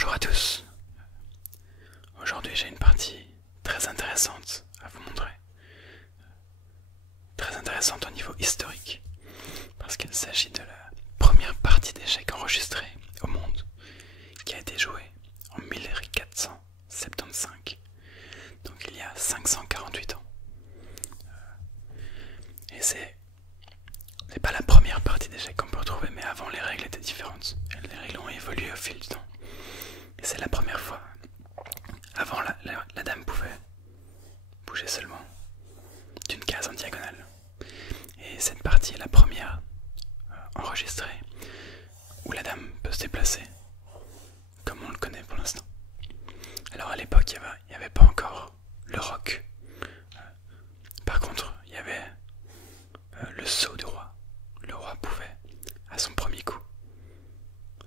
Bonjour à tous. Aujourd'hui j'ai une partie très intéressante à vous montrer. Très intéressante au niveau historique, parce qu'il s'agit de la première partie d'échecs enregistrée au monde, qui a été jouée en 1475, donc il y a 548 ans. Et c'est pas la première partie d'échecs qu'on peut retrouver, mais avant les règles étaient différentes. Les règles ont évolué au fil du temps. Et c'est la première fois. Avant, la dame pouvait bouger seulement d'une case en diagonale. Et cette partie est la première enregistrée où la dame peut se déplacer comme on le connaît pour l'instant. Alors à l'époque, il n'y avait pas encore le roc. Par contre, il y avait le saut du roi. Le roi pouvait, à son premier coup,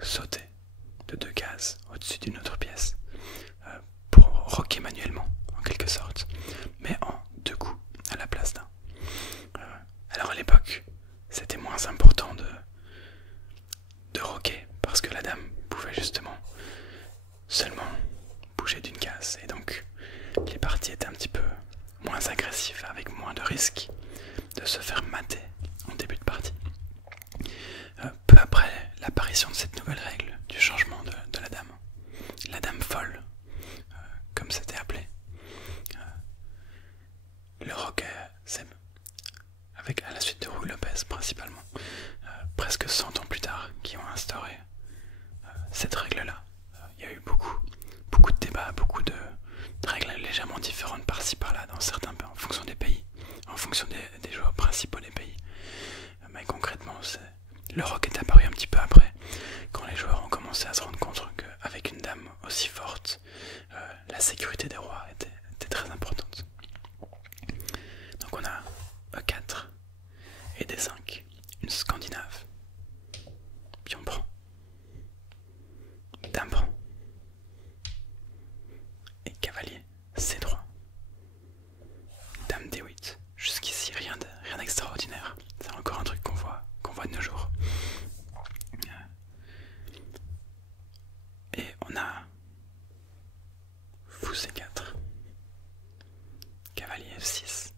sauter de 2 cases au-dessus d'une autre pièce pour roquer manuellement, en quelque sorte, mais en 2 coups à la place d'un. Alors à l'époque, c'était moins important de roquer parce que la dame pouvait justement seulement bouger d'une case, et donc les parties étaient un petit peu moins agressives, avec moins de risques de se faire mater en début de partie. Peu après l'apparition de cette nouvelle règle, du changement de la dame folle, comme c'était appelé, le rock, c'est avec à la suite de Ruy Lopez principalement, presque 100 ans plus tard, qui ont instauré cette règle-là. Il y a eu beaucoup de débats, beaucoup de règles légèrement différentes par-ci par-là dans certains pays, en fonction des pays, en fonction des joueurs principaux des pays. Mais concrètement, le rock est apparu un petit peu après, quand les joueurs ont commencé à se rendre compte qu'avec une dame aussi forte, la sécurité des rois était très importante. Donc on a E4 et D5, une scandinave. Puis on prend. Dame prend. Et cavalier C3. Dame D8. Jusqu'ici rien d'extraordinaire. C'est encore un truc qu'on voit de nos jours. Et on a fou C4, cavalier F6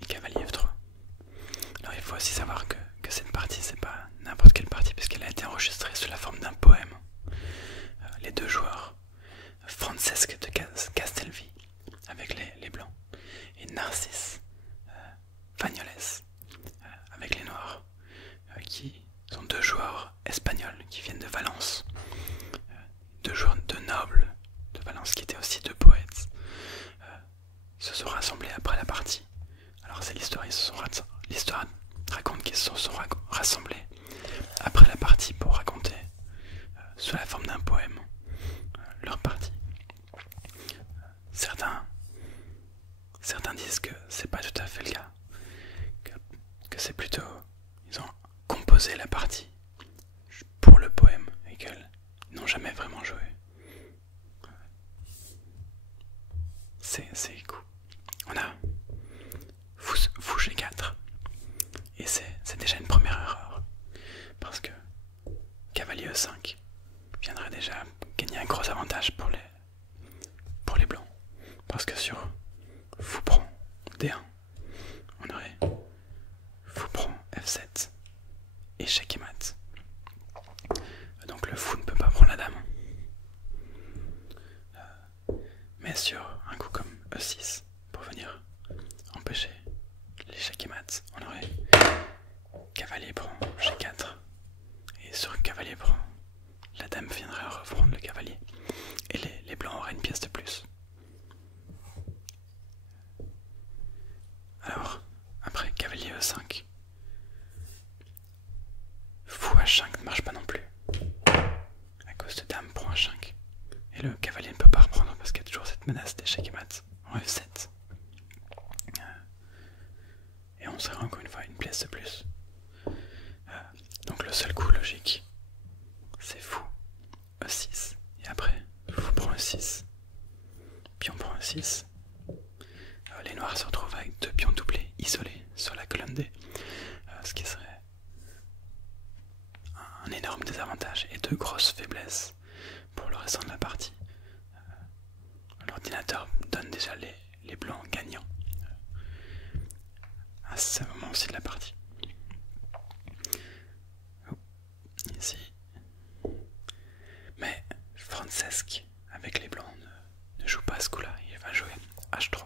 et cavalier F3. Alors il faut aussi savoir que cette partie, c'est pas n'importe quelle partie, puisqu'elle a été enregistrée sous la forme d'un poème. Les deux joueurs, Francesque de Castelvi avec les blancs, et Narcisse Bagnoles avec les noirs, qui sont 2 joueurs espagnols qui viennent de Valence, 2 joueurs de nobles de Valence qui étaient aussi 2 poètes, se sont rassemblés après la partie. Alors c'est l'histoire, l'histoire raconte qu'ils se sont rassemblés après la partie pour raconter sous la forme d'un poème leur partie. Certains disent que c'est pas tout à fait le cas, que c'est plutôt, ils ont composé la partie pour le poème et qu'ils n'ont jamais vraiment joué. C'est cool. On a fou G4, et c'est déjà une première erreur, parce que cavalier E5 viendrait déjà gagner un gros avantage pour les blancs, parce que sur fou prend D1, on aurait fou prend F7 et check et mat. Donc le fou ne peut pas prendre la dame. Mais sur un coup comme E6, pour venir empêcher l'échec et mat, on aurait cavalier prend G4, et sur cavalier prend, la dame viendrait reprendre le cavalier, et les blancs auraient une pièce de plus. Alors, après cavalier E5, fou H5 ne marche pas non plus, à cause de dame prend H5, et le cavalier ne peut pas reprendre parce qu'il y a toujours cette menace d'échec et mat en F7. Et on serait encore une fois une pièce de plus. Donc le seul coup logique, c'est fou E6, et après fou prend E6, pion prend E6. Les noirs se retrouvent avec 2 pions doublés isolés sur la colonne D, ce qui serait un énorme désavantage et 2 grosses faiblesses restant de la partie. L'ordinateur donne déjà les blancs gagnants à ce moment-ci de la partie. Ici. Mais Francesc, avec les blancs, ne joue pas à ce coup-là. Il va jouer H3.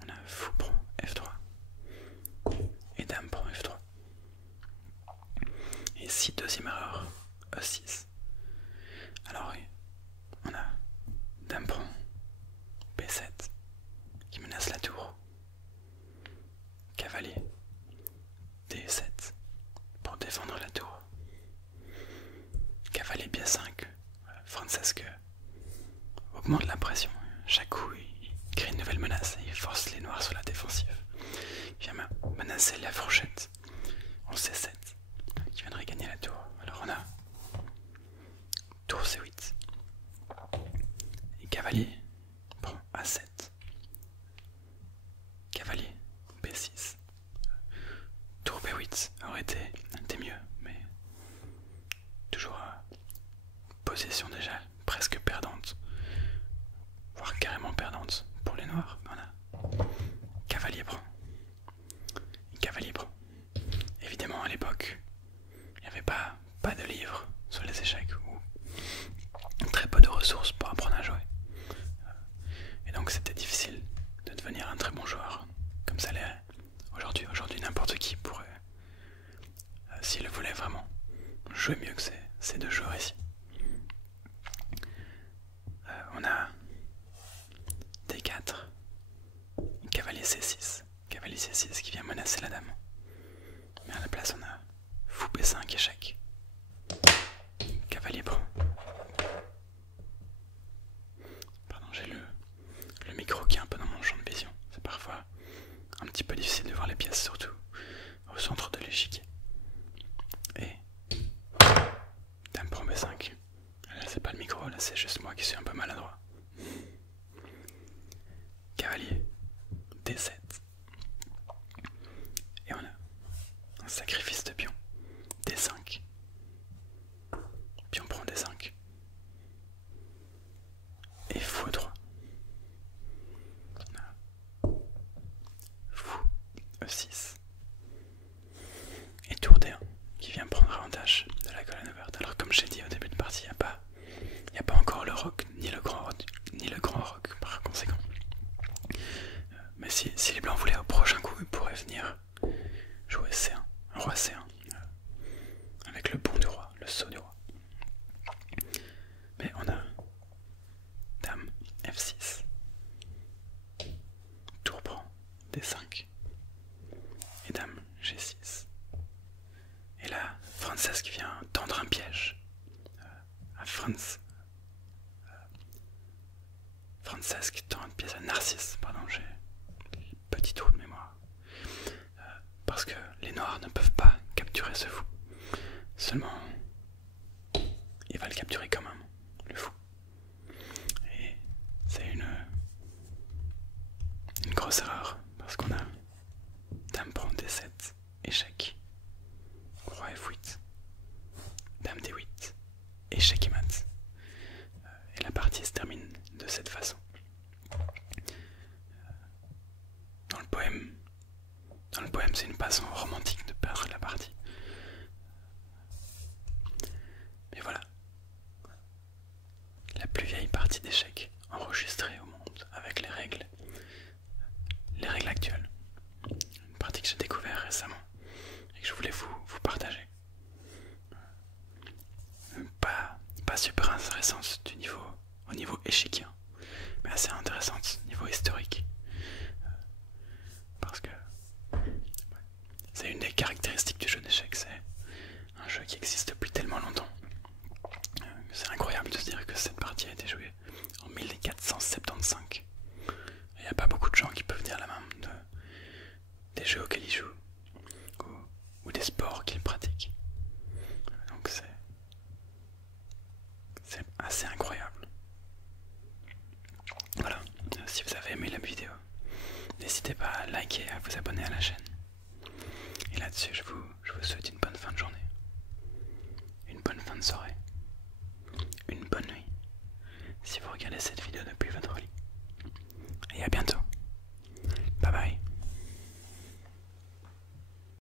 On a fou prend F3. Et dame prend F3. Et ici, deuxième erreur, E6. Alors, on a dame prend B7 qui menace la tour. Cavalier D7 pour défendre la tour. Cavalier B5. Francesc augmente la pression. Chaque coup, il crée une nouvelle menace et il force les noirs sur la défensive. Il vient menacer la fourchette en C7 qui viendrait gagner la tour. Alors on a tour C8 et cavalier prend A7. Cavalier B6. Tour B8 aurait été mieux, mais toujours position déjà presque perdante, voire carrément perdante pour les noirs. Voilà. Cavalier prend. Cavalier prend. Évidemment à l'époque, il n'y avait pas de livres sur les échecs ou très peu de ressources pour apprendre à jouer. Et donc c'était difficile de devenir un très bon joueur comme ça l'est aujourd'hui. Aujourd'hui n'importe qui pourrait, s'il le voulait vraiment, jouer mieux que ces deux joueurs ici. On a D4, cavalier C6, cavalier C6 qui vient menacer la dame. Mais à la place on a fou B5 échec. Cavalier prend. Pardon, j'ai le micro qui est un peu dans mon champ de vision. C'est parfois un petit peu difficile de voir les pièces, surtout au centre de l'échiquier. Et dame prend B5. Là c'est pas le micro, là c'est juste moi qui suis un peu maladroit. Cavalier D7. Et on a un sacrifice de pion. D5. Pion prend D5. Et fou 3. On a fou E6. Et tour D1 qui vient prendre avantage de la colonne ouverte. Alors comme j'ai dit au début de partie, il n'y a pas encore le roc, ni le grand roc par conséquent. Mais si les blancs voulaient au prochain coup, ils pourraient venir jouer C1, roi C1, avec le pont du roi, le saut du roi. Mais on a dame F6, tour prend D5, et dame G6. Et là, Francesc vient tendre un piège à Francesc tend un piège à Narcisse, pardon, j'ai petit trou de mémoire. Parce que les noirs ne peuvent pas capturer ce fou. Seulement, il va le capturer quand même, le fou. Et c'est une grosse erreur, parce qu'on a dame prend D7, échec, roi F8, dame D8, échec et mat. Et la partie se termine de cette façon. Dans le poème, c'est une façon romantique de perdre la partie. Mais voilà, la plus vieille partie d'échecs enregistrée au monde avec les règles actuelles. Une partie que j'ai découvert récemment et que je voulais vous partager. Pas super intéressante au niveau échiquien, mais assez intéressante au niveau historique. Parce que c'est une des caractéristiques du jeu d'échecs, c'est un jeu qui existe depuis tellement longtemps. C'est incroyable de se dire que cette partie a été jouée en 1475. Il n'y a pas beaucoup de gens qui peuvent dire la même des jeux auxquels ils jouent ou des sports qu'ils pratiquent. Donc c'est assez incroyable. Voilà, si vous avez aimé la vidéo, n'hésitez pas à liker et à vous abonner à la chaîne. Et là-dessus, je vous souhaite une bonne fin de journée, une bonne fin de soirée, une bonne si vous regardez cette vidéo depuis votre lit. Et à bientôt.